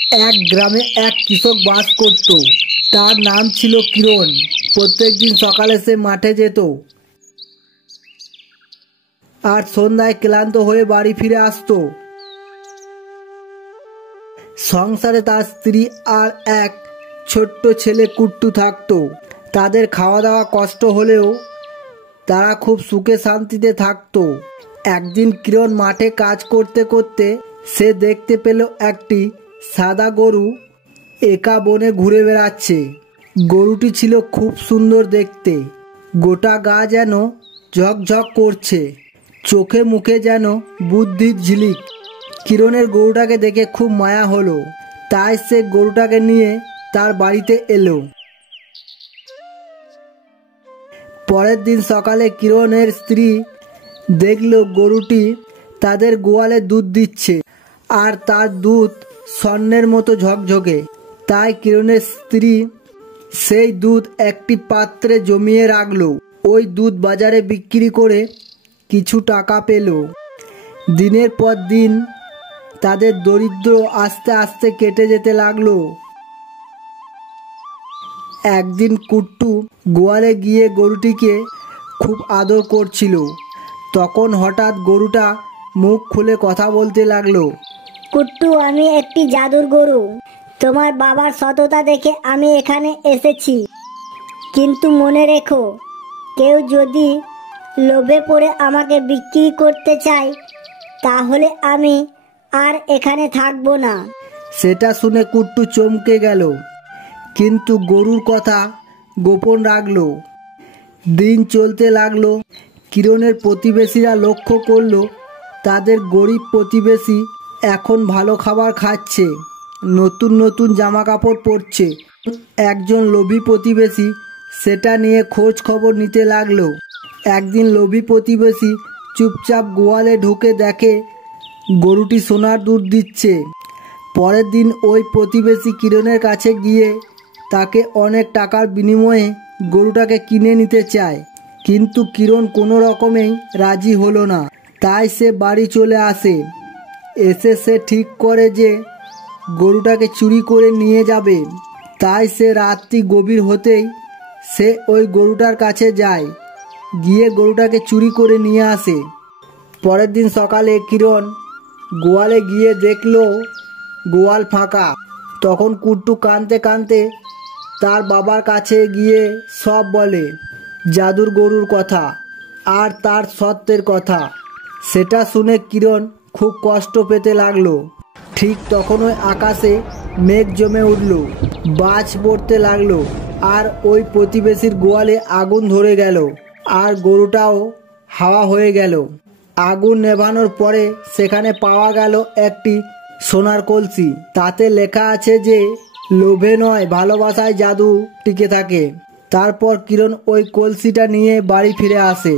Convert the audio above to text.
এক গ্রামে এক কৃষক বাস করত। তার নাম ছিল কিরণ। প্রত্যেকদিন সকালে সে মাঠে যেত আর সন্ধ্যায় ক্লান্ত হয়ে বাড়ি ফিরে আসতো। সংসারে তার স্ত্রী আর এক ছোট্ট ছেলে কুট্টু থাকতো। তাদের খাওয়া দাওয়া কষ্ট হলেও তারা খুব সুখে শান্তিতে থাকতো। একদিন কিরণ মাঠে কাজ করতে করতে সে দেখতে পেল একটি সাদা গরু একা বনে ঘুরে বেড়াচ্ছে। গরুটি ছিল খুব সুন্দর দেখতে, গোটা গা যেন ঝকঝক করছে, চোখে মুখে যেন বুদ্ধির ঝিলিক। কিরণের গরুটাকে দেখে খুব মায়া হলো, তাই সে গরুটাকে নিয়ে তার বাড়িতে এলো। পরের দিন সকালে কিরণের স্ত্রী দেখল গরুটি তাদের গোয়ালে দুধ দিচ্ছে আর তার দুধ স্বর্ণের মতো ঝকঝকে। তাই কিরণের স্ত্রী সেই দুধ একটি পাত্রে জমিয়ে রাখলো। ওই দুধ বাজারে বিক্রি করে কিছু টাকা পেল। দিনের পর দিন তাদের দরিদ্র আস্তে আস্তে কেটে যেতে লাগলো। একদিন কুট্টু গোয়ালে গিয়ে গরুটিকে খুব আদর করছিল। তখন হঠাৎ গরুটা মুখ খুলে কথা বলতে লাগলো। কুট্টু, আমি একটি জাদুর গরু। তোমার বাবার সততা দেখে আমি এখানে এসেছি। কিন্তু মনে রেখো, কেউ যদি লোভে পড়ে আমাকে বিক্রি করতে চায় তাহলে আমি আর এখানে থাকবো না। সেটা শুনে কুট্টু চমকে গেল, কিন্তু গরুর কথা গোপন রাখলো। দিন চলতে লাগলো। কিরণের প্রতিবেশীরা লক্ষ্য করলো তাদের গরিব প্রতিবেশী এখন ভালো খাবার খাচ্ছে, নতুন নতুন জামা কাপড় পরছে। একজন লোভী প্রতিবেশী সেটা নিয়ে খোঁজ খবর নিতে লাগলো। একদিন লোভী প্রতিবেশী চুপচাপ গোয়ালে ঢুকে দেখে গরুটি সোনার দুধ দিচ্ছে। পরের দিন ওই প্রতিবেশী কিরণের কাছে গিয়ে তাকে অনেক টাকার বিনিময়ে গরুটাকে কিনে নিতে চায়, কিন্তু কিরণ কোনো রকমেই রাজি হলো না। তাই সে বাড়ি চলে আসে। এসে সে ঠিক করে যে গরুটাকে চুরি করে নিয়ে যাবে। তাই সে রাত্রি গভীর হতেই সে ওই গরুটার কাছে যায়, গিয়ে গরুটাকে চুরি করে নিয়ে আসে। পরের দিন সকালে কিরণ গোয়ালে গিয়ে দেখলো গোয়াল ফাঁকা। তখন কুট্টু কাঁদতে কাঁদতে তার বাবার কাছে গিয়ে সব বলে, জাদুর গরুর কথা আর তার সত্যের কথা। সেটা শুনে কিরণ খুব কষ্ট পেতে লাগলো। ঠিক তখনই আকাশে মেঘ জমে উঠল, বাজ পড়তে লাগলো আর ওই প্রতিবেশীর গোয়ালে আগুন ধরে গেল আর গরুটাও হাওয়া হয়ে গেল। আগুন নেভানোর পরে সেখানে পাওয়া গেল একটি সোনার কলসি। তাতে লেখা আছে যে লোভে নয়, ভালোবাসায় জাদু টিকে থাকে। তারপর কিরণ ওই কলসিটা নিয়ে বাড়ি ফিরে আসে।